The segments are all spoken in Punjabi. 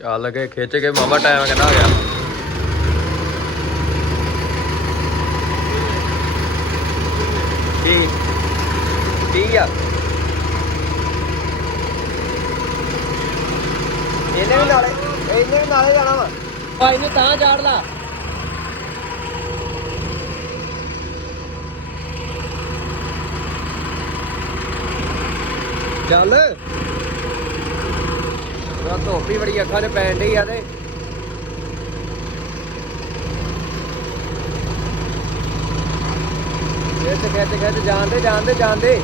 ਚੱਲ ਕੇ ਖਿੱਚ ਕੇ ਮਾਮਾ ਟਾਈਮ ਕਿੰਨਾ ਹੋ ਗਿਆ? ਕੀ ਕੀ ਆ। ਇਹਨੇ ਵੀ ਨਾਲੇ ਇਹਨੇ ਵੀ ਨਾਲੇ ਜਾਣਾ ਵਾ। ਭਾਈ ਨੂੰ ਤਾਂ ਜਾੜ ਲਾ। ਚੱਲ। ਉਹ ਧੁੱਪ ਵੀ ਬੜੀ ਅੱਖਾਂ 'ਚ ਪੈਣ ਡਈ ਆ ਤੇ। ਖਿੱਚ ਖਿੱਚ ਖਿੱਚ, ਜਾਂਦੇ ਜਾਂਦੇ ਜਾਂਦੇ।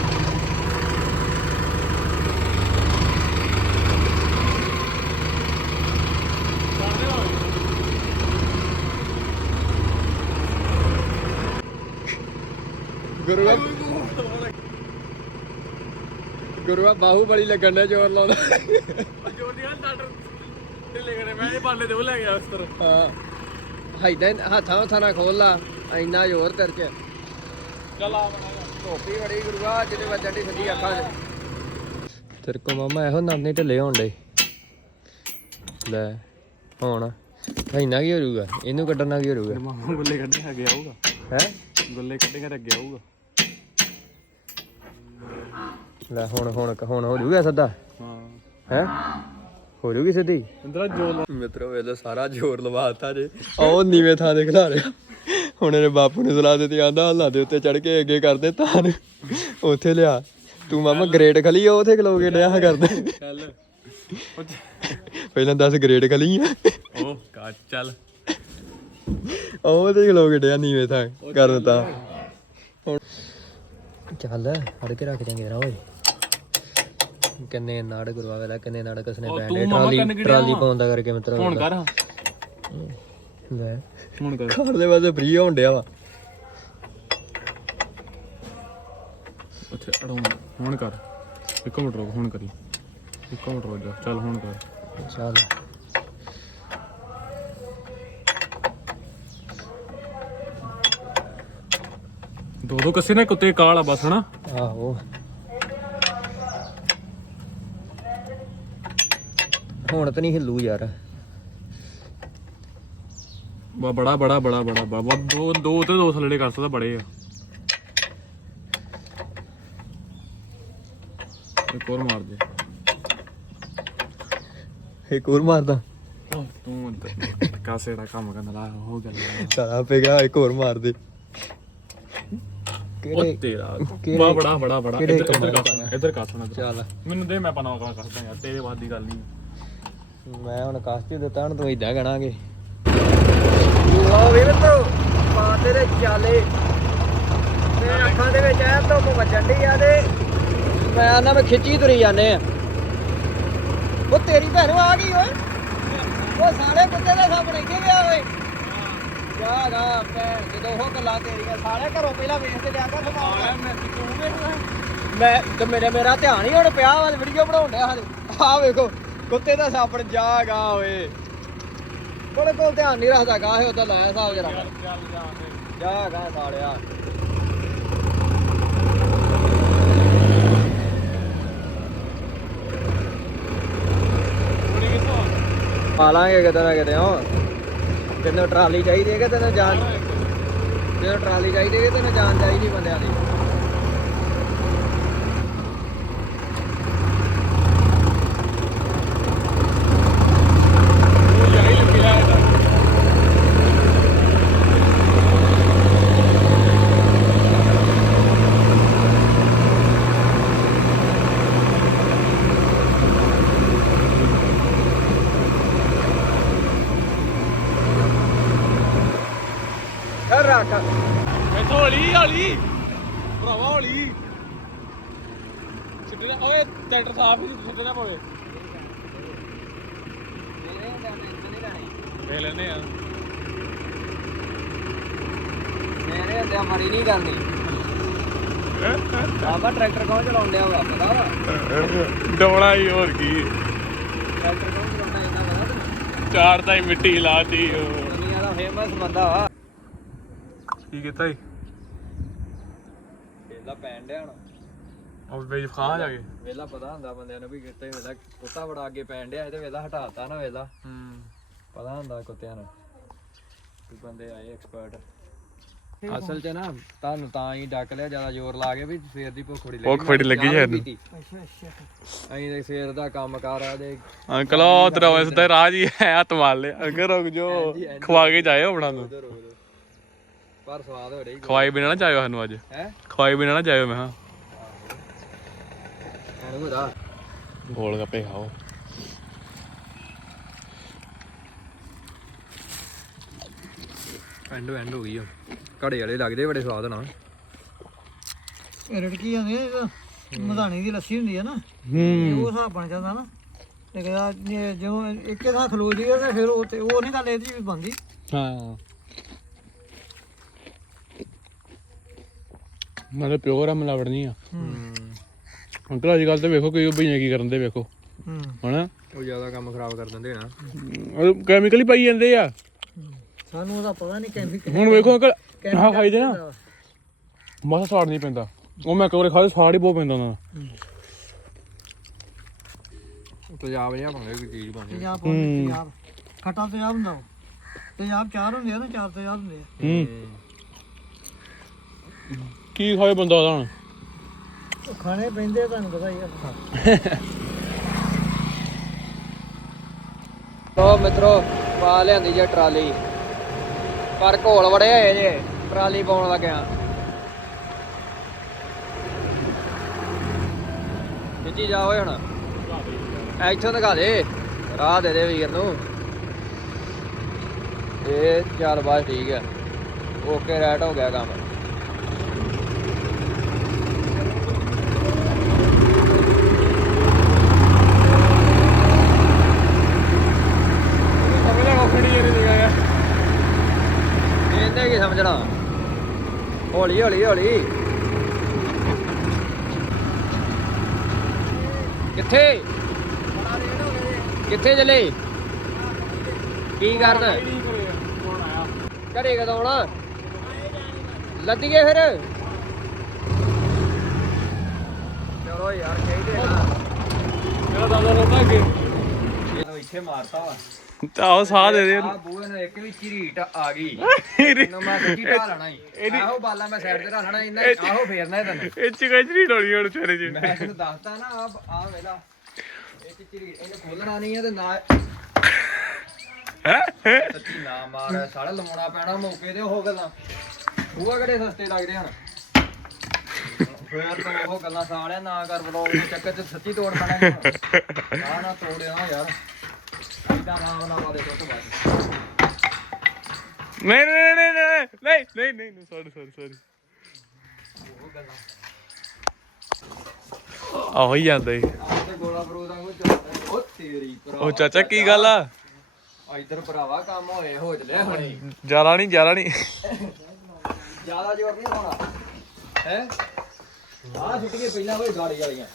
ਗੁਰੂਆ ਗੁਰੂਆ ਬਾਹੂਬਲੀ ਲੱਗਣ ਦਾ ਜ਼ੋਰ ਲਾਉਂਦਾ। ਢਿੱਲੇ ਕਰੇ ਮੈਂ ਇਹ ਬਾਲੇ ਤੇ ਉਹ ਲੈ ਗਿਆ ਉਸ ਤਰ੍ਹਾਂ। ਹਾਂ। ਹਾਈਦਾ ਹੱਥਾਂ ਹੱਥਾਂ ਨਾਲ ਖੋਲ ਲਾ ਇੰਨਾ ਜ਼ੋਰ ਤੇਰੇ ਚ ਚੱਲ ਆ ਧੋਪੀ ਬੜੀ ਗੁਰੂਆ ਜਿਹਦੇ ਵੱਜਣ ਦੀ ਸਿੱਧੀ ਅੱਖਾਂ 'ਚ ਤੇਰੇ ਕੋ ਮਾਮਾ ਇਹੋ ਨਾਨੇ ਢਿੱਲੇ ਹੋਣ ਲੈ ਹੁਣ ਇੰਨਾ ਕੀ ਹੋ ਜਾਊਗਾ ਇਹਨੂੰ ਕੱਢਣ ਨਾਲ ਕੀ ਹੋ ਜਾਊਗਾ ਮਾਮਾ ਗੁੱਲੇ ਕੱਢੇ ਅੱਗੇ ਆਊਗਾ। ਹੈ? ਗੁੱਲੇ ਕੱਢੇਗਾ ਤੇ ਅੱਗੇ ਆਊਗਾ। ਲੈ ਹੁਣ ਹੁਣ ਹੁਣ ਹੋ ਜਾਊਗਾ ਸਿੱਧਾ ਹਾਂ। ਹੈ? ਹੋ ਜਾਊਗੀ ਸਿੱਧੀ ਇੰਦਰਾ ਜੋ ਮਿੱਤਰੋ ਵੇਲੇ ਸਾਰਾ ਜ਼ੋਰ ਲਵਾਤਾ ਜੇ। ਉਹ ਨੀਵੇਂ ਥਾਂ ਦੇ ਖਿਲਾ ਰਿਹਾ। ਹੁਣ ਇਹਨੇ ਬਾਪੂ ਨੇ ਸਲਾਹ ਦਿੱਤੀ ਆਂਦਾ ਹੱਲਾਂ ਦੇ ਉੱਤੇ ਚੜ ਕੇ ਅੱਗੇ ਕਰਦੇ ਤਾਰ। ਉੱਥੇ ਲਿਆ। ਤੂੰ ਮਾਮਾ ਗ੍ਰੇਡ ਖਲੀ ਉਹ ਉਥੇ ਖਲੋ ਕੇ ਡਿਆ ਕਰਦੇ। ਚੱਲ। ਪਹਿਲਾਂ ਦੱਸ ਗ੍ਰੇਡ ਖਲੀ ਆ। ਉਹ ਕਾ ਚੱਲ। ਉਹ ਤੇ ਖਲੋ ਕੇ ਡਿਆ ਨੀਵੇਂ ਥਾਂ ਕਰਨ ਤਾਂ। ਹੁਣ ਚੱਲ ਫੜ ਕੇ ਰੱਖ ਜਾਂਗੇ ਰਾ ਓਏ। ਕਿੰਨੇ ਨਾੜ ਗੁਰਵਾ ਵੇਲਾ ਕਿੰਨੇ ਨਾੜ ਕਸਨੇ ਉਹ ਤੂੰ ਮਾਮਾ ਟਰਾਲੀ ਟਰਾਲੀ ਵਾ? ਪਾਉਂਦਾ ਕਰਕੇ ਮਿੱਤਰੋ ਹੁਣ ਕਰ। ਲੈ। ਹੁਣ ਕਰ। ਘਰ ਦੇ ਵਾਸਤੇ ਫ੍ਰੀ ਹੋਣ ਡਿਆ ਵਾ। ਉੱਥੇ ਅੜਾਉਂ ਹੁਣ ਕਰ। ਇੱਕ ਮਿੰਟ ਰੁਕ ਹੁਣ ਕਰੀ। ਇੱਕ ਮਿੰਟ ਰੁਕ ਜਾ। ਚੱਲ ਹੁਣ ਕਰ। ਚੱਲ। ਦੋ ਦੋ ਕੱਸੇ ਨੇ ਕੁੱਤੇ ਕਾਲ ਆ ਬਸ ਹਨਾ? ਆਹੋ। ਹੁਣ ਤਾਂ ਨਹੀਂ ਹਿੱਲੂ ਯਾਰ। ਬਾ ਬੜਾ ਬੜਾ ਬੜਾ ਬੜਾ ਬਾਬਾ ਦੋ ਦੋ ਤੇ ਦੋ ਥੱਲੇ ਕਰ ਸਕਦਾ ਬੜੇ ਆ। ਇੱਕ ਹੋਰ ਮਾਰ ਦੇ। ਇੱਕ ਹੋਰ ਮਾਰਦਾ। ਤੂੰ ਕਾਸੇ ਦਾ ਕੰਮ ਕਰਨ ਲਾ ਉਹ ਗੱਲ ਆ। ਸਾਰਾ ਪੈ ਗਿਆ ਇੱਕ ਹੋਰ ਮਾਰ ਦੇ। ਉਹ ਤੇਰਾ। ਬਾ ਬੜਾ ਬੜਾ ਬੜਾ। ਇੱਧਰ ਇੱਧਰ ਕੰਮਾਂ ਕਰ। ਸੁਣਾ ਇੱਧਰ ਕਰ। ਸੁਣਾ ਚੱਲ। ਮੈਨੂੰ ਦੇ ਮੈਂ ਪਨਾ ਕਾ ਕਰਦਾ ਯਾਰ ਤੇਰੇ ਬਾਤ ਦੀ ਗੱਲ ਨਹੀਂ। ਮੈਂ ਹੁਣ ਕਾਸਟੀ ਦਿੱਤਾ ਹੁਣ ਤੂੰ ਇਦਾਂ ਗਣਾਂਗੇ ਲੋ ਵੀਰ ਤੋ ਪਾ ਤੇਰੇ ਚਾਲੇ। ਤੇ ਅੱਖਾਂ ਦੇ ਵਿੱਚ ਐ ਧੁੱਪ ਵੱਜਣ ਦੀ ਆ ਤੇ ਮੈਂ ਆਨਾ ਮੈਂ ਖਿੱਚੀ ਤੁਰੀ ਜਾਂਦੇ ਆ। ਉਹ ਤੇਰੀ ਭੈਣ ਆ ਗਈ ਓਏ। ਉਹ ਸਾਰੇ ਕੁੱਤੇ ਦੇ ਸਾਹਮਣੇ ਇੱਥੇ ਗਿਆ ਓਏ। ਜਾ ਗਾ ਭੈਣ ਜਦੋਂ ਉਹ ਗੱਲਾਂ ਤੇਰੀਆਂ ਸਾਰੇ ਘਰੋਂ ਪਹਿਲਾਂ ਵੇਖ ਕੇ ਲਿਆ ਕਰ ਸਮਾਨ ਮੈਂ ਤੂੰ ਵੇਖਦਾ। ਮੈਂ ਤੇ ਮੇਰੇ ਮੇਰਾ ਧਿਆਨ ਹੀ ਹੁਣ ਪਿਆ ਵਾ ਵੀਡੀਓ ਬਣਾਉਣ ਡਿਆ ਹਾਲੇ। ਆਹ ਵੇਖੋ ਕੁੱਤੇ ਦਾ ਸਾਪਣ ਜਾਗਾ ਓਏ। ਕੋਲੇ ਕੋਲ ਧਿਆਨ ਨਹੀਂ ਰੱਖਦਾ ਗਾ ਇਹ ਉਹਦਾ ਲਾਇਆ ਹਿਸਾਬ ਜਰਾ। ਜਾਗਾ ਸਾਲਿਆ? ਪਾ ਲਾਂਗੇ ਕਿਤੇ ਨਾ ਕਿਤੇ ਹੋ ਤੈਨੂੰ ਟਰਾਲੀ ਚਾਹੀਦੀ ਹੈ ਕਿ ਤੈਨੂੰ ਜਾਨ ਤੈਨੂੰ ਟਰਾਲੀ ਚਾਹੀਦੀ ਹੈ ਕਿ ਤੈਨੂੰ ਜਾਨ ਚਾਹੀਦੀ ਬੰਦਿਆਂ ਦੀ ਉਹ ਜਾਈ ਲੱਗਿਆ ਇਹਦਾ ਕਰ ਰੱਖ ਇੱਥੋਂ ਹੌਲੀ ਹੌਲੀ ਭਰਾਵਾ ਹੌਲੀ ਸਿੱਧੇ ਨਾ ਓਏ ਟਰੈਕਟਰ ਸਾਫ਼ ਹੀ ਸਿੱਧੇ ਨਾ ਪਵੇ ਲੈ ਲੈਨੇ ਆ। ਮੇਰੇ ਹੁੰਦਿਆਂ ਮਾਰੀ ਨਹੀਂ। ਕਰਨੀ ਆਪਾਂ ਟਰੈਕਟਰ ਕੌਣ ਚਲਾਉਂਦਿਆ ਹੋਗਾ ਪਤਾ ਵਾ? ਡੋਲਾ ਹੀ ਹੋਰ ਕੀ। ਟਰੈਕਟਰ ਕੌਣ ਚਲਾਉਂਦਾ ਇਹਨਾਂ ਪਤਾ ਤੈਨੂੰ? ਚਾਰ ਤਾਂ ਹੀ ਮਿੱਟੀ ਲਾਤੀ ਉਹ। ਦੁਨੀਆ ਦਾ ਫੇਮਸ ਬੰਦਾ ਵਾ। ਕੀ ਕੀਤਾ ਈ ਇਹਦਾ ਪੈਣ ਡਿਆ ਹੁਣ। ਉਹ ਵੇਜ ਖਾ ਜਾ ਕੇ। ਵੇਲਾ ਪਤਾ ਹੁੰਦਾ ਬੰਦਿਆਂ ਨੂੰ ਵੀ ਕਿਤੇ ਵੇਲਾ ਕੁੱਤਾ ਬੜਾ ਅੱਗੇ ਪੈਣ ਡਿਆ ਤੇ ਵੇਲਾ ਹਟਾਤਾ ਨਾ ਵੇਲਾ। ਹੂੰ। ਪਤਾ ਹੁੰਦਾ ਕੁੱਤਿਆਂ ਨੂੰ ਵੀ ਬੰਦੇ ਆਏ ਐਕਸਪਰਟ ਅਸਲ 'ਚ ਨਾ ਤੁਹਾਨੂੰ ਤਾਂ ਹੀ ਡੱਕ ਲਿਆ ਜ਼ਿਆਦਾ ਜ਼ੋਰ ਲਾ ਕੇ ਵੀ ਸਵੇਰ ਦੀ ਭੁੱਖ ਬੜੀ ਲੱਗੀ। ਭੁੱਖ ਬੜੀ ਲੱਗੀ। ਪੀਤੀ। ਅੱਛਾ ਅੱਛਾ। ਅਸੀਂ ਤੇ ਸਵੇਰ ਦਾ ਕੰਮ ਕਰ ਆ ਦੇ ਅੰਕਲ ਉਹ ਤੇਰਾ ਵੈਸੇ ਤਾਂ ਰਾਜ ਹੀ ਹੈ ਹੱਥ ਮਾਰ ਲਿਆ ਅੰਕਲ ਰੁਕ ਜੋ ਖਵਾ ਕੇ ਜਾਇਓ ਆਪਣਾ ਨੂੰ। ਪਰ ਸਵਾਦ ਹੋ ਰਹੀ ਖਵਾਈ ਬਿਨਾ ਨਾ ਜਾਇਓ ਸਾਨੂੰ ਅੱਜ। ਹੈ? ਖਵਾਈ ਬਿਨਾ ਨਾ ਜਾਇਓ ਮੈਂ ਹਾਂ। ਹੁਣ ਹੋਦਾ ਗੋਲ ਗੱਪੇ ਖਾਓ। ਐਂਡ ਐਂਡ ਹੋ ਗਈ ਆ। ਘੜੇ ਵਾਲੇ ਲੱਗਦੇ ਬੜੇ ਸਵਾਦ ਨਾਲ ਰੜਕੀ ਜਾਂਦੀ ਹੈ ਮਧਾਣੀ ਦੀ ਲੱਸੀ ਹੁੰਦੀ ਹੈ ਨਾ। ਹੂੰ। ਉਹ ਹਿਸਾਬ ਬਣ ਜਾਂਦਾ ਨਾ। ਤੇ ਕਹਿੰਦਾ ਜੇ ਜਿਉਂ ਇੱਕੇ ਥਾਂ ਖਲੋ ਜੀ ਤੇ ਫਿਰ ਉਹ ਤੇ ਉਹ ਨਹੀਂ ਗੱਲ ਇਹਦੀ ਵੀ ਬਣਦੀ। ਹਾਂ। ਨਾਲੇ ਪਿਓਰ ਆ ਮਿਲਾਵਟ ਨਹੀਂ ਆ। ਅੰਕਲ ਅੱਜ ਕੱਲ ਤੇ ਵੇਖੋ ਕੋਈ ਭਈਆਂ ਕੀ ਕਰਨ ਦੇ ਵੇਖੋ। ਹੂੰ। ਹਨਾ? ਉਹ ਜ਼ਿਆਦਾ ਕੰਮ ਖਰਾਬ ਕਰ ਦਿੰਦੇ ਨਾ ਉਹ ਕੈਮੀਕਲ ਹੀ ਪਾਈ ਜਾਂਦੇ ਆ। ਸਾਨੂੰ ਉਹਦਾ ਪਤਾ ਨਹੀਂ ਕੈਮੀ ਹੁਣ ਵੇਖੋ ਅੰਕਲ ਆਹ ਖਾਈ ਦੇ ਨਾ। ਮਸਾ ਸਾੜ ਨਹੀਂ ਪੈਂਦਾ। ਉਹ ਮੈਂ ਕੋਰੇ ਖਾਦੇ ਸਾੜ ਹੀ ਬਹੁਤ ਪੈਂਦਾ ਉਹਨਾਂ ਦਾ। ਤੇਜ਼ਾਬ ਜਿਹਾ ਪਾਉਂਦੇ ਕੋਈ ਚੀਜ਼ ਪਾਉਂਦੇ ਤੇਜ਼ਾਬ ਪਾਉਂਦੇ ਤੇਜ਼ਾਬ। ਖੱਟਾ ਤੇਜ਼ਾਬ ਹੁੰਦਾ ਉਹ। ਤੇਜ਼ਾਬ ਚਾਰ ਹੁੰਦੇ ਆ ਨਾ ਚਾਰ ਤੇਜ਼ਾਬ ਹੁੰਦੇ ਆ। ਹੂੰ। ਕੀ ਖਾਏ ਬੰਦਾ ਉਹਦਾ ਹੁਣ? ਉਹ ਖਾਣੇ ਪੈਂਦੇ ਆ ਤੁਹਾਨੂੰ ਪਤਾ ਹੀ ਆ। ਲੋ ਮਿੱਤਰੋ, ਪਾ ਲਿਆਂਦੀ ਜੇ ਟਰਾਲੀ। ਪਰ ਘੋਲ ਵੜੇ ਹੋਏ ਜੇ, ਟਰਾਲੀ ਪਾਉਣ ਲੱਗਿਆ। ਖਿੱਚੀ ਜਾ ਓਏ ਹੁਣ। ਇੱਥੋਂ ਦਿਖਾ ਦੇ। ਰਾਹ ਦੇ ਦੇ ਵੀਰ ਨੂੰ। ਇਹ ਚੱਲ ਬਸ ਠੀਕ ਹੈ ਓਕੇ ਰੈਟ ਹੋ ਗਿਆ ਕੰਮ ਸਮਝਦਾ ਕੋਖੜੀ ਇਹ ਨਹੀਂ ਗਿਆ ਇਹਨੇ ਕੀ ਸਮਝਣਾ ਹੌਲੀ ਹੌਲੀ ਹੌਲੀ। ਕਿੱਥੇ? ਕਿੱਥੇ ਚਲੇ? ਕੀ ਕਰਦਾ ਘਰੇ ਕਦੋਂ ਆਉਣਾ? ਲੱਦੀਏ ਫਿਰ। ਚਲੋ ਯਾਰ ਕਹਿੰਦੇ ਨਾ ਮੇਰਾ ਦਾਦਾ ਰੋਂਦਾ ਅੱਗੇ। ਇਹਨੂੰ ਇੱਥੇ ਮਾਰਤਾ ਵਾ। ਆਓ ਸਾਹ ਦੇ ਦੇ ਆ ਬੂਹੇ ਨੇ ਇੱਕ ਵੀ ਝਰੀਟ ਆ ਗਈ। ਇਹਨੂੰ ਮੈਂ ਸੱਚੀ ਢਾ ਲੈਣਾ ਹੀ ਆਹੋ ਬਾਲਾ ਮੈਂ ਸਾਈਡ ਤੇ ਰੱਖਣਾ ਇੰਨਾ ਆਹੋ ਫੇਰਨਾ ਇਹ ਤੈਨੂੰ ਇਹ ਚ ਗਜਰੀ ਡੋਲੀ ਹੁਣ ਚਿਹਰੇ ਚ। ਮੈਂ ਤੈਨੂੰ ਦੱਸਤਾ ਨਾ ਆ ਆ ਵੇਲਾ। ਇਹ ਚ ਝਰੀਟ ਇਹਨੇ ਖੋਲਣਾ ਨਹੀਂ ਹੈ ਤੇ ਨਾ ਸੱਚੀ ਨਾ ਮਾਰ ਸਾਲਾ ਲਵਾਉਣਾ ਪੈਣਾ ਮੌਕੇ ਤੇ ਉਹ ਗੱਲਾਂ। ਬੂਹਾ ਕਿਹੜੇ ਸਸਤੇ ਲੱਗਦੇ ਹਨ? ਫੇਰ ਤਾਂ ਉਹ ਗੱਲਾਂ ਸਾਲਿਆ ਨਾ ਕਰ ਬਲੌਗ ਦੇ ਚੱਕਰ ਚ ਸੱਚੀ ਤੋੜ ਪੈਣਾ। ਨਾ ਨਾ ਤੋੜਿਆ ਯਾਰ। ਨਹੀਂ ਨਹੀਂ ਨਹੀਂ ਨਹੀਂ ਨਹੀਂ ਨਹੀਂ ਨਹੀਂ ਨਹੀਂ ਸੌਰੀ ਸੌਰੀ ਸੌਰੀ ਆਹੋ ਹੀ ਜਾਂਦਾ ਈ ਤੇ ਗੋਲਾ ਫਰੂਦ ਵਾਂਗੂ ਚੱਲਦਾ ਉਹ ਤੇਰੀ ਭਰਾ ਉਹ ਚਾਚਾ ਕੀ ਗੱਲ ਆ? ਇਧਰ ਭਰਾਵਾ ਕੰਮ ਹੋਏ ਹੋ ਜਲਿਆ ਹੁਣੀ। ਜਾਲਾ ਨਹੀਂ ਜਾਲਾ ਨਹੀਂ। ਜ਼ਿਆਦਾ ਜ਼ੋਰ ਨਹੀਂ ਹੋਣਾ ਹੈ? ਆਹ ਛੁੱਟੀਆਂ ਪਹਿਲਾਂ ਹੋਏ ਗਾੜੀ ਵਾਲੀਆਂ।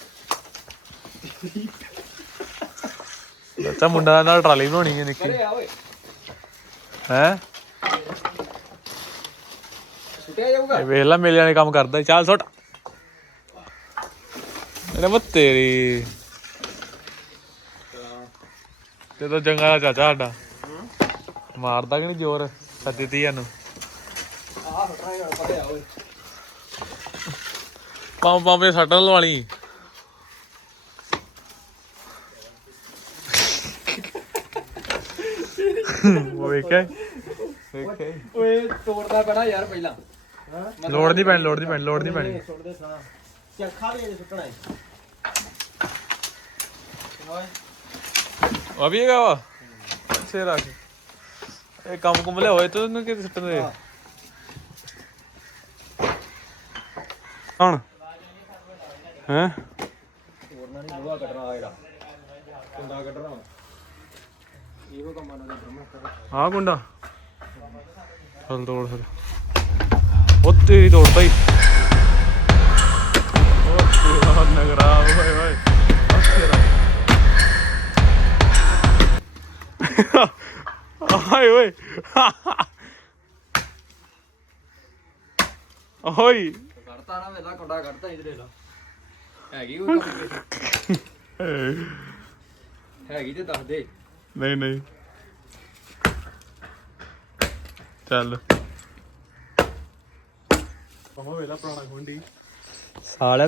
ਚਾਚਾ ਮੁੰਡਾ ਨਾਲ ਟਰਾਲੀ ਬਣਾਉਣੀ ਹੈ ਨਿੱਕੀ। ਹੈ? ਛੁੱਟਿਆ ਜਾਊਗਾ? ਇਹ ਵੇਖ ਲੈ ਮੇਲੇ ਵਾਲੇ ਕੰਮ ਕਰਦਾ। ਚੱਲ ਸੁੱਟ। ਇਹਨੇ ਮਤ ਤੇਰੀ। ਤੇ ਤਾਂ ਦਾ ਚਾਚਾ ਸਾਡਾ। ਮਾਰਦਾ ਕਿ ਨਹੀਂ ਜ਼ੋਰ? ਸੱਤੀ ਤੀਆਂ ਨੂੰ। ਆਹ ਫਟਣਾ ਹੀ ਪਤਾ ਆ ਓਏ ਪੰਪ ਪੰਪੇ ਲਵਾਲੀ। ਵੇਖਿਆ ਵੇਖਿਆ ਓਏ ਤੋੜਦਾ ਪੈਣਾ ਯਾਰ ਪਹਿਲਾਂ। ਲੋੜ ਨਹੀਂ ਪੈਣੀ ਲੋੜ ਨਹੀਂ ਪੈਣੀ ਲੋੜ ਨਹੀਂ ਪੈਣੀ। ਸੁੱਟਦੇ ਸਾਂ। ਚੱਖਾ ਵੀ ਇਹ ਸੁੱਟਣਾ ਹੈ ਓਏ। ਆ ਵੀ ਹੈਗਾ ਵਾ। ਅੱਛੇ ਰੱਖ। ਇਹ ਕੰਮ ਕੁਮ ਲਿਆ ਹੋਏ ਤੂੰ ਇਹਨੂੰ ਕਿਤੇ ਸਿੱਟਣ ਦੇ। ਹੁਣ। ਹੈ? ਤੋੜਨਾ ਨਹੀਂ ਬੂਹਾ ਕੱਟਣਾ ਆ ਜਿਹੜਾ। ਕੁੰਡਾ ਕੱਢਣਾ ਵਾ। ਇਹੋ ਕੰਮਾਂ ਨਾਲ ਬ੍ਰਹਮਣ ਕਰ ਆ ਗੁੰਡਾ। ਚੱਲ ਤੋੜ ਫਿਰ। ਉਹ ਤੇਰੀ ਤੋੜਦਾ ਹੀ। ਉਹ ਤੇਰਾ ਨਗਰਾ ਓਏ ਓਏ। ਆਏ ਓਏ। ਓਏ। ਕੱਢਤਾ ਨਾ ਵੇਲਾ ਕੁੰਡਾ ਕੱਢਤਾ ਇਧਰੇ ਲਾ। ਹੈਗੀ ਉਹ ਹੈਗੀ ਤੇ ਦੱਸ ਦੇ। ਨਹੀਂ ਨਹੀਂ। ਚੱਲ। ਉਹ ਵੇਲਾ ਪੁਰਾਣਾ ਗੁੰਡੀ ਸਾਲ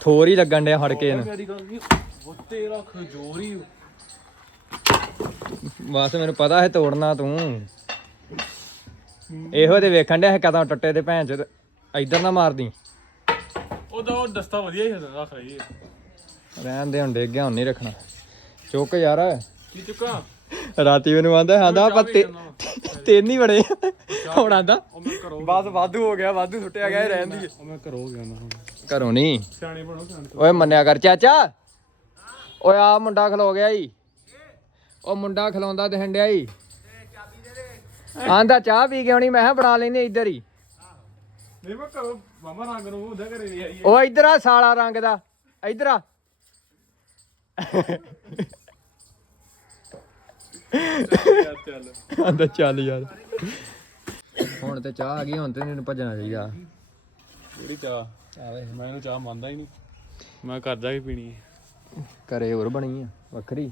ਥੋਰ ਹੀ ਲੱਗਣ ਡਿਆ ਫੜ ਕੇ ਇਹਨੂੰ ਮੇਰੀ ਗੱਲ ਨਹੀਂ ਉਹ ਤੇਰਾ ਖਜੋਰੀ ਬਸ ਮੈਨੂੰ ਪਤਾ ਹੈ ਤੋੜਨਾ ਤੂੰ। ਇਹੋ ਤੇ ਵੇਖਣ ਡਿਆ ਕਦੋਂ ਟੁੱਟੇ ਤੇ ਭੈਣ ਚ ਇੱਧਰ ਨਾ ਮਾਰਦੀ। ਉਹਦਾ ਉਹ ਦਸਤਾ ਵਧੀਆ ਹੀ ਰੱਖ ਰਹੀ ਰਹਿਣ ਦੇ ਹੁਣ ਡਿੱਗ ਗਿਆ ਹੁਣ ਨਹੀਂ ਰੱਖਣਾ। ਚੁੱਕ ਯਾਰ। ਕੀ ਚੁੱਕਾ? ਰਾਤੀ ਮੈਨੂੰ ਆਂਦਾ ਆਂਦਾ ਆਪਾਂ ਤੇ ਤਿੰਨ ਹੀ ਬੜੇ ਹੁਣ ਆਂਦਾ ਉਹ ਮੈਂ ਕਰੋ ਬਸ ਵਾਧੂ ਹੋ ਗਿਆ ਵਾਧੂ ਸੁੱਟਿਆ ਗਿਆ ਇਹ ਰਹਿਣ ਦੀ। ਉਹ ਮੈਂ ਕਰੋ ਗਿਆ ਨਾ ਘਰੋਂ ਨਹੀਂ ਸਿਆਣੇ ਬਣੋ ਸਿਆਣੇ ਓਏ ਮੰਨਿਆ ਕਰ ਚਾਚਾ। ਓਏ ਆ ਮੁੰਡਾ ਖਲੋ ਗਿਆ ਈ। ਉਹ ਮੁੰਡਾ ਖਲੋਂਦਾ ਦਿਖਣ ਡਿਆ ਈ। ਆਂਦਾ ਚਾਹ ਪੀ ਕੇ ਆਉਣੀ ਮੈਂ ਕਿਹਾ ਬਣਾ ਲੈਨੇ ਇੱਧਰ ਹੀ। ਨਹੀਂ ਮੈਂ ਕਰੋ ਮਾਮਾ ਰੰਗ ਨੂੰ ਉਹਦਾ ਘਰੇ ਨਹੀਂ ਆਈ ਉਹ ਇੱਧਰ ਆ ਸਾਲਾ ਰੰਗ ਦਾ। ਇੱਧਰ ਆ। ਆਂਦਾ ਚੱਲ ਯਾਰ। ਹੁਣ ਤੇ ਚਾਹ ਆ ਗਈ ਹੁਣ ਤੇ ਇਹਨੂੰ ਭੱਜਣਾ ਚਾਹੀਦਾ। ਕਿਹੜੀ ਚਾਹ? ਆਵੇ ਮੈਂ ਇਹਨੂੰ ਚਾਹ ਮੰਨਦਾ ਹੀ ਨਹੀਂ। ਮੈਂ ਘਰ ਜਾ ਕੇ ਪੀਣੀ ਹੈ। ਘਰੇ ਹੋਰ ਬਣੀ ਆ ਵੱਖਰੀ?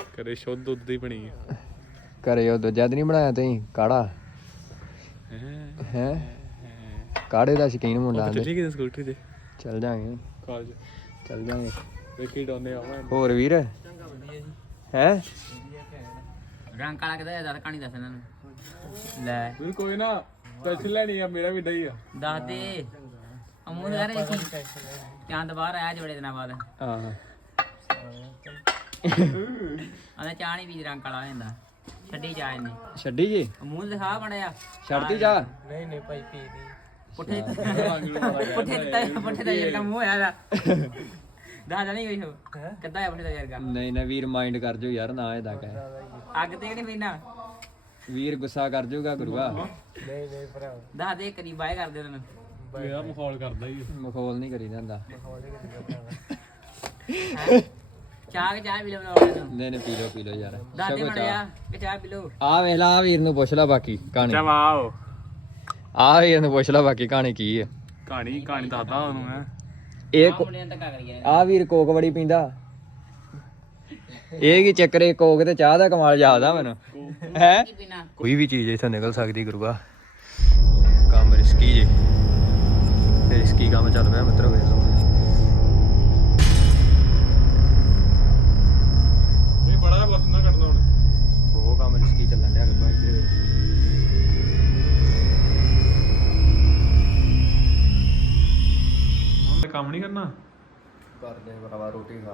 ਘਰੇ ਸ਼ੁੱਧ ਦੁੱਧ ਦੀ ਬਣੀ ਹੈ ਘਰੇ ਉਹ ਦੂਜਾ ਤੇ ਨਹੀਂ ਬਣਾਇਆ ਤਈ ਕਾੜਾ? ਹੈਂ। ਹੈ? ਕਾੜੇ ਦਾ ਸ਼ਕੀਨ ਮੁੰਡਾ ਆਂਦੇ। ਚੱਲੀ ਕਿਤੇ ਸਕੂਟਰੀ ਤੇ? ਚੱਲ ਜਾਾਂਗੇ। ਕਾਲਜ। ਚੱਲ ਜਾਾਂਗੇ। ਵੇਖੀ ਡੋਨੇ ਆਵਾਂ ਹੋਰ ਵੀਰ? ਹੈ? ਰੰਗ ਕਾਲਾ ਕਿਦਾ ਜ਼ਿਆਦਾ ਕਹਾਣੀ ਦੱਸ ਇਹਨਾਂ ਨੂੰ। ਲੈ। ਵੀ ਕੋਈ ਨਾ ਪੈਸੇ ਲੈਣੀ ਆ ਮੇਰਾ ਵੀ ਡਈ ਆ। ਦੱਸ ਦੇ। ਅਮੂਲ ਕਰ ਰਹੀ ਸੀ ਚਾਂਦ ਬਾਹਰ ਆਇਆ ਜੋੜੇ ਦਿਨਾਂ ਬਾਅਦ। ਹਾਂ। ਆਂਦਾ ਚਾਹ ਨਹੀਂ ਪੀਦੀ ਰੰਗ ਕਾਲਾ ਹੋ ਜਾਂਦਾ। ਛੱਡੀ ਜਾ ਇਹਨੇ। ਛੱਡੀ ਜੀ? ਅਮੂਲ ਦਿਖਾ ਬਣਿਆ ਛੱਡਦੀ ਜਾ ਨਹੀਂ ਨਹੀਂ ਭਾਈ ਪੀਦੀ ਪੁੱਠੇ ਪੁੱਠੇ ਪੁੱਠੇ ਦਾ ਯਾਰ ਮੂੰਹ ਹੋਇਆ ਦਾ ਦੱਸ ਨਹੀਂ ਕੋਈ ਹੋ? ਕਿੱਦਾਂ ਆ ਪੁੱਠੇ ਦਾ ਯਾਰ ਨਹੀਂ ਨਾ ਵੀਰ ਮਾਈਂਡ ਕਰ ਜੋ ਯਾਰ ਨਾ ਇਹਦਾ ਕਹਿ। ਅੱਗ ਤੇ ਨਹੀਂ ਪੀਣਾ ਵੀਰ ਗੁੱਸਾ ਕਰ ਜਾਊਗਾ ਗੁਰੂਆ। ਦੱਸ ਦੇ ਕਰੀ ਬਾਏ ਕਰਦੇ ਉਹਨਾਂ ਨੂੰ। ਮੇਰਾ ਮਖੌਲ ਕਰਦਾ ਹੀ ਮਖੌਲ ਨਹੀਂ ਕਰੀ ਜਾਂਦਾ। ਹੈਂ? ਚਾਹ ਕੇ ਚਾਹ ਪੀ ਲਓ ਬਣਾਉਣਾ ਨੂੰ। ਨਹੀਂ ਨਹੀਂ ਪੀ ਲਓ ਪੀ ਲਓ ਯਾਰ। ਦੱਸ ਦੇ ਮੜਿਆ ਕਿ ਚਾਹ ਪੀ ਲਓ? ਆ ਵੇਖ ਲਾ ਆਹ ਵੀਰ ਨੂੰ ਪੁੱਛ ਲੈ ਬਾਕੀ ਕਹਾਣੀ। ਚਵਾਓ ਆ ਵੀਰ ਨੂੰ ਪੁੱਛ ਲੈ ਬਾਕੀ ਕਹਾਣੀ ਕੀ ਹੈ। ਕਹਾਣੀ ਕਹਾਣੀ ਦੱਸਦਾ ਉਹਨੂੰ ਮੈਂ। ਇਹ ਆਹ ਮੁੰਡੇ ਨੇ ਧੱਕਾ ਕਰੀ ਗਿਆ ਆ ਵੀਰ ਕੋਕ ਬੜੀ ਪੀਂਦਾ। ਇਹ ਕੀ ਚੱਕਰ ਕੋਕ ਤੇ ਚਾਹ ਦਾ ਕਮਾਲ ਜਾਪਦਾ ਮੈਨੂੰ। ਹੈ? ਕੀ ਪੀਣਾ। ਕੋਈ ਵੀ ਚੀਜ਼ ਇੱਥੋਂ ਨਿਕਲ ਸਕਦੀ ਗੁਰੂਆ। ਕੰਮ ਰਿਸਕੀ ਜੇ। ਰਿਸਕੀ ਕੰਮ ਚੱਲ ਪਿਆ ਮਿੱਤਰੋ ਵੇਖ ਲਓ।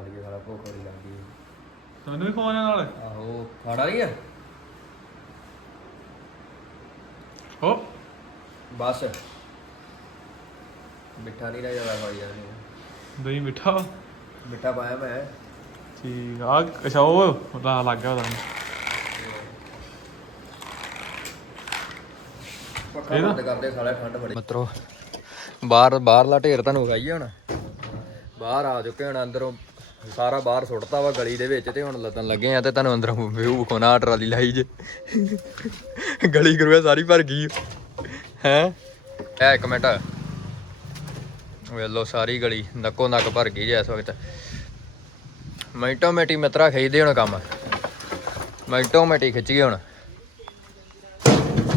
ਖਾ ਲਈਏ ਸਾਰਾ ਭੁੱਖ ਬੜੀ ਲੱਗਦੀ ਹੈ ਤੈਨੂੰ ਵੀ ਖਵਾਉਣਾ ਨਾਲ? ਆਹੋ ਨਹੀਂ ਆ? ਹੋ। ਬਸ। ਮਿੱਠਾ ਨਹੀਂ ਰਹਿ ਜਾਂਦਾ ਭਾਈ ਯਾਰ ਦਹੀਂ ਮਿੱਠਾ? ਮਿੱਠਾ ਪਾਇਆ ਮੈਂ। ਠੀਕ ਆ ਅੱਛਾ ਉਹ ਲਾ ਲੱਗ ਗਿਆ ਉਹਦਾ ਪੱਖਾ ਬੰਦ ਕਰਦੇ ਸਾਲੇ ਠੰਡ ਬੜੀ। ਮਿੱਤਰੋ ਬਾਹਰ ਬਾਹਰਲਾ ਢੇਰ ਤੁਹਾਨੂੰ ਵਿਖਾਈਏ ਹੁਣ। ਬਾਹਰ ਆ ਚੁੱਕੇ ਹੁਣ ਅੰਦਰੋਂ ਸਾਰਾ ਬਾਹਰ ਸੁੱਟਤਾ ਵਾ ਗਲੀ ਦੇ ਵਿੱਚ ਤੇ ਹੁਣ ਲੱਦਣ ਲੱਗੇ ਆ ਤੇ ਤੁਹਾਨੂੰ ਅੰਦਰੋਂ ਵਿਊ ਵਿਖਾਉਣਾ ਟਰਾਲੀ ਲਾਈ ਜੇ। ਗਲੀ ਕਰੂਆ ਸਾਰੀ ਭਰ ਗਈ। ਹੈ? ਐ ਇੱਕ ਮਿੰਟ। ਵੇਲੋ ਸਾਰੀ ਗਲੀ ਨੱਕੋ ਨੱਕ ਭਰ ਗਈ ਜੇ ਇਸ ਵਕਤ। ਮਿੰਟੋ ਮਿੰਟੀ ਮਿੱਤਰਾ ਖਿੱਚਦੇ ਹੁਣ ਕੰਮ। ਮਿੰਟੋ ਮਿੰਟੀ ਖਿੱਚ ਗਏ ਹੁਣ।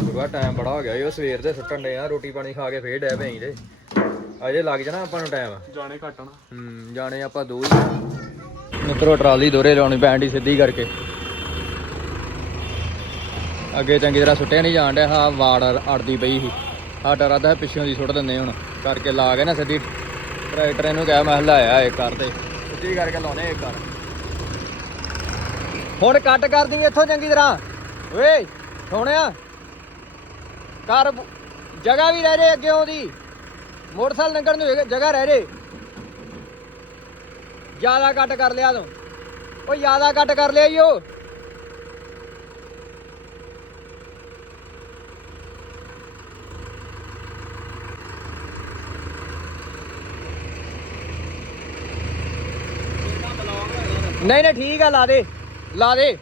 ਗੁਰੂਆ ਟਾਈਮ ਬੜਾ ਹੋ ਗਿਆ ਈ, ਉਹ ਸਵੇਰ ਦੇ ਸੁੱਟਣ ਦੇ ਆ, ਰੋਟੀ ਪਾਣੀ ਖਾ ਕੇ ਫੇਰ ਡੈ ਪਈ ਦੇ ਅਜੇ ਲੱਗ ਜਾਣਾ ਆਪਾਂ ਨੂੰ ਟਾਈਮ ਜਾਣੇ ਘਟਣਾ ਹੂੰ ਜਾਣੇ ਆਪਾਂ ਦੋ ਹੀ। ਮਿੱਤਰੋ ਟਰਾਲੀ ਦੋਰੇ ਲਾਉਣੀ ਪੈਂਦੀ ਸਿੱਧੀ ਕਰਕੇ। ਅੱਗੇ ਚੰਗੀ ਤਰ੍ਹਾਂ ਸੁੱਟਿਆ ਨਹੀਂ ਜਾਣ ਡਿਆ ਹਾਂ ਵਾੜ ਅੜਦੀ ਪਈ ਸੀ। ਸਾਡਾ ਰਾਦਾ ਪਿੱਛੋਂ ਦੀ ਸੁੱਟ ਦਿੰਦੇ ਹੁਣ ਕਰਕੇ ਲਾ ਕੇ ਨਾ ਸਿੱਧੀ। ਟਰੈਕਟਰ ਇਹਨੂੰ ਕਹਿ ਮੈਂ ਹਲਾਇਆ ਇੱਕ ਕਰ ਤੇ। ਸਿੱਧੀ ਕਰਕੇ ਲਾਉਣੇ ਇੱਕ ਕਰ ਹੁਣ ਕੱਟ ਕਰ ਦੀ ਇੱਥੋਂ ਚੰਗੀ ਤਰ੍ਹਾਂ। ਓਏ ਸੋਹਣਿਆ। ਕਰ ਜਗ੍ਹਾ ਵੀ ਰਹਿ ਜੇ ਅੱਗੇ ਉਹਦੀ। ਮੋਟਰਸਾਈਕਲ ਲੰਘਣ ਨੂੰ ਜਗ੍ਹਾ ਰਹਿ ਜੇ। ਜ਼ਿਆਦਾ ਕੱਟ ਕਰ ਲਿਆ ਤੂੰ। ਉਹ ਜ਼ਿਆਦਾ ਕੱਟ ਕਰ ਲਿਆ ਈ ਉਹ। ਨਹੀਂ ਨਹੀਂ, ਠੀਕ ਆ, ਲਾ ਦੇ। ਲਾ ਦੇ।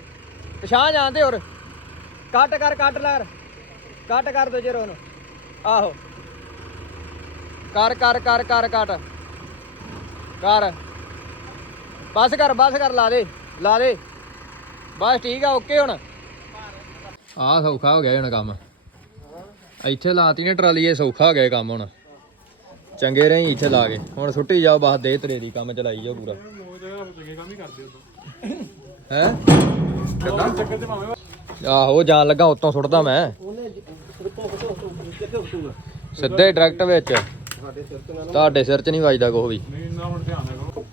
ਪਛਾਣ ਜਾਂਦੇ ਹੋਰ। ਕੱਟ ਕਰ, ਕੱਟ ਲਾਰ ਕੱਟ ਕਰ ਦੋ ਜਰੋ ਨੂੰ। ਆਹੋ। ਕਰ ਕਰ ਕਰ ਕਰ ਕੱਟ ਕਰ। ਬਸ ਕਰ ਬਸ ਕਰ, ਲਾ ਦੇ ਲਾ ਦੇ। ਬਸ ਠੀਕ ਆ, ਓਕੇ ਹੁਣ। ਆ ਸੌਖਾ ਹੋ ਗਿਆ ਹੁਣ ਕੰਮ। ਇੱਥੇ ਲਾਤੀ ਨੇ ਟਰਾਲੀ, ਇਹ ਸੌਖਾ ਹੋ ਗਿਆ ਕੰਮ ਹੁਣ। ਚੰਗੇ ਰਹੀ ਇੱਥੇ ਲਾ ਕੇ। ਹੁਣ ਸੁੱਟੀ ਜਾਓ, ਬਸ ਦੇ ਤੇਰੇ ਦੀ, ਕੰਮ ਚਲਾਈ ਜਾਓ ਪੂਰਾ। ਹੈ? ਆਹੋ, ਜਾਣ ਲੱਗਾ, ਉੱਤੋਂ ਸੁੱਟਦਾ ਮੈਂ। ਸਿੱਧੇ ਡਾਇਰੈਕਟ ਵਿੱਚ। ਤੁਹਾਡੇ ਸਿਰ 'ਚ ਨਹੀਂ ਵੱਜਦਾ ਕੁਛ ਵੀ। ਨਹੀਂ ਨਾ ਹੁਣ ਧਿਆਨ ਰੱਖੋ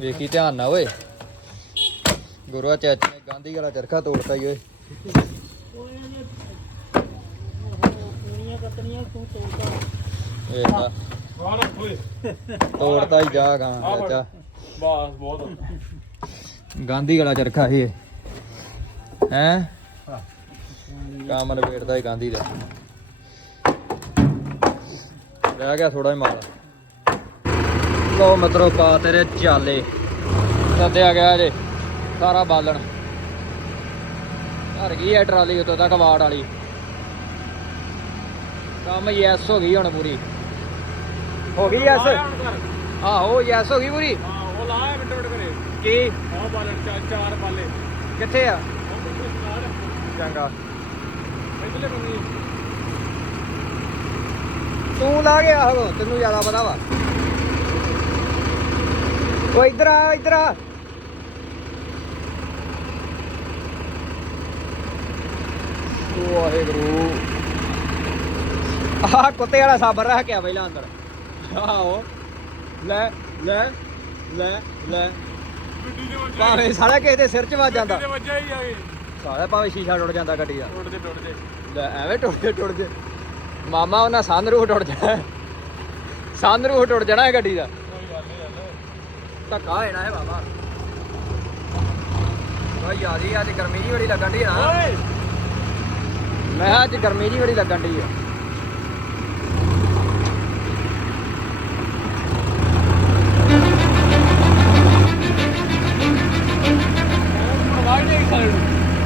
ਵੇਖੀ ਧਿਆਨ ਨਾਲ ਓਏ। ਗੁਰੂਆ ਚਾਚੇ ਨੇ ਗਾਂਧੀ ਵਾਲਾ ਚਰਖਾ ਤੋੜਤਾ ਈ ਓਏ। ਵੇਖਾ ਆਹ ਰੱਖ ਓਏ। ਤੋੜਤਾ ਹੀ ਜਾ ਗਾਂ ਚਾਚਾ। ਬਸ ਬਹੁਤ ਗਾਂਧੀ ਵਾਲਾ ਚਰਖਾ ਸੀ ਇਹ। ਹੈ? ਕੰਮ ਲਪੇਟਦਾ ਹੀ ਗਾਂਧੀ ਦਾ। ਰਹਿ ਗਿਆ ਥੋੜਾ ਹੀ ਮਾਲ ਲੋ ਮਤਰੋ ਪਾ ਤੇਰੇ ਚਾਲੇ ਸੱਦਿਆ ਗਿਆ ਜੇ ਸਾਰਾ ਬਾਲਣ। ਭਰ ਗਈ ਐ ਟਰਾਲੀ ਉਤੋਂ ਤੱਕ ਵਾੜ ਵਾਲੀ। ਕੰਮ ਯੈਸ ਹੋ ਗਈ ਹੁਣ ਪੂਰੀ। ਹੋ ਗਈ ਯੈਸ ਆਹੋ ਯੈਸ ਹੋ ਗਈ ਪੂਰੀ? ਹਾਂ ਉਹ ਲਾਇਆ ਮਿੰਟ ਮਿੰਟ ਕਰੇ ਕੀ? ਆਹ ਬਾਲਣ ਚਾਰ ਬਾਲੇ। ਕਿੱਥੇ ਆ? ਚੰਗਾ। ਤੂੰ ਲਾ ਗਿਆ ਆਹੋ ਤੈਨੂੰ ਜ਼ਿਆਦਾ ਪਤਾ ਵਾ। ਓ ਇੱਧਰ ਆ ਇੱਧਰ ਆ। ਵਾਹਿਗੁਰੂ। ਆਹ ਕੁੱਤੇ ਵਾਲਾ ਸਾਬਰ ਰੱਖ ਕੇ ਆ ਪਹਿਲਾਂ ਅੰਦਰ। ਆਹੋ। ਲੈ ਲੈ ਲੈ ਲੈ। ਗੱਡੀ ਦੇ ਵੱਜਾ ਭਾਵੇਂ ਸਾਲਾ ਕਿਸੇ ਦੇ ਸਿਰ 'ਚ ਵੱਜ ਜਾਂਦਾ। ਗੱਡੀ ਦੇ ਵੱਜਾ ਹੀ ਆ ਗਏ ਸਾਲਾ ਭਾਵੇਂ ਸ਼ੀਸ਼ਾ ਟੁੱਟ ਜਾਂਦਾ ਗੱਡੀ ਦਾ। ਟੁੱਟਦੇ ਟੁੱਟਦੇ। ਲੈ ਐਵੇਂ ਟੁੱਟਦੇ ਟੁੱਟਦੇ ਮਾਮਾ ਉਹਨਾਂ ਸੰਦਰੂਹ ਟੁੱਟ ਜਾਣਾ ਸੰਦਰੂਹ ਟੁੱਟ ਜਾਣਾ ਹੈ ਗੱਡੀ ਦਾ। ਕੋਈ ਗੱਲ ਨਹੀਂ ਯਾਰ ਧੱਕਾ ਹੋਣਾ ਹੈ ਬਾਬਾ ਓਏ ਯਾਦੀ ਅੱਜ ਗਰਮੀ ਜੀ ਬੜੀ ਲੱਗਣ ਦੀ ਨਾ ਮੈਂ ਅੱਜ ਗਰਮੀ ਜੀ ਬੜੀ ਲੱਗਣ ਦੀ ਆ।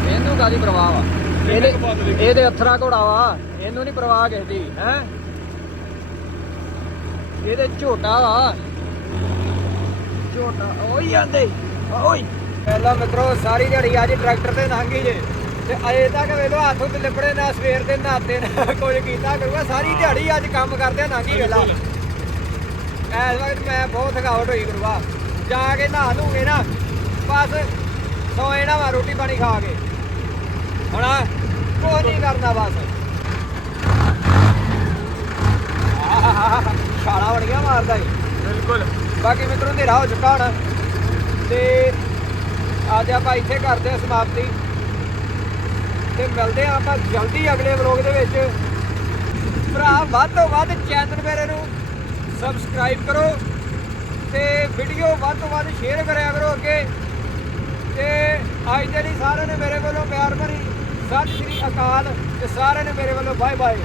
ਇਹਨੂੰ ਕਾਦੀ ਪ੍ਰਵਾਹ ਵਾ? ਇਹਦੇ ਇਹਦੇ ਅਥਰਾ ਘੋੜਾ ਵਾ ਇਹਨੂੰ ਨਹੀਂ ਪ੍ਰਵਾਹ ਕਿਸੇ ਦੀ ਹੈ? ਇਹਦੇ ਝੋਟਾ ਵਾ। ਝੋਟਾ ਓਏ ਜਾਂਦੇ ਓਏ। ਪਹਿਲਾਂ ਮਿੱਤਰੋ ਸਾਰੀ ਦਿਹਾੜੀ ਅੱਜ ਟਰੈਕਟਰ ਤੇ ਲੰਘੀ ਜੇ। ਤੇ ਅਜੇ ਤੱਕ ਵੇਲੋ ਹੱਥ ਉੱਤੇ ਲਿਬੜੇ ਨਾ ਸਵੇਰ ਦੇ ਨਹਾਤੇ ਨਾ ਕੁਝ ਕੀਤਾ ਕਰੂਗਾ। ਸਾਰੀ ਦਿਹਾੜੀ ਅੱਜ ਕੰਮ ਕਰਦੇ ਲੰਘੀ ਵੇਲਾ। ਇਸ ਵਕਤ ਮੈਂ ਬਹੁਤ ਥਕਾਵਟ ਹੋਈ ਕਰੂਗਾ। ਜਾ ਕੇ ਨਹਾ ਲੂਗੇ ਨਾ ਬਸ ਸੋਏ ਨਾ ਵਾ ਰੋਟੀ ਪਾਣੀ ਖਾ ਕੇ। ਹੁਣ? ਕਰਨਾ ਬਸ ਛਾਲਾ ਬਣ ਗਿਆ ਮਾਰਦਾ ਈ ਬਿਲਕੁਲ। ਬਾਕੀ ਮਿੱਤਰੋ ਹਨੇਰਾ ਹੋ ਚੁੱਕਾ ਹੁਣ। ਤੇ ਅੱਜ ਆਪਾਂ ਇੱਥੇ ਕਰਦੇ ਹਾਂ ਸਮਾਪਤੀ। ਤੇ ਮਿਲਦੇ ਹਾਂ ਆਪਾਂ ਜਲਦੀ ਅਗਲੇ ਵਲੋਗ ਦੇ ਵਿੱਚ। ਭਰਾ ਵੱਧ ਤੋਂ ਵੱਧ ਚੈਨਲ ਮੇਰੇ ਨੂੰ ਸਬਸਕ੍ਰਾਈਬ ਕਰੋ ਤੇ ਵੀਡੀਓ ਵੱਧ ਤੋਂ ਵੱਧ ਸ਼ੇਅਰ ਕਰਿਆ ਕਰੋ ਅੱਗੇ। ਤੇ ਅੱਜ ਦੇ ਲਈ ਸਾਰਿਆਂ ਨੇ ਮੇਰੇ ਵੱਲੋਂ ਪਿਆਰ ਭਰੀ ਸਤਿ ਸ਼੍ਰੀ ਅਕਾਲ ਤੇ ਸਾਰਿਆਂ ਨੇ ਮੇਰੇ ਵੱਲੋਂ ਬਾਏ ਬਾਏ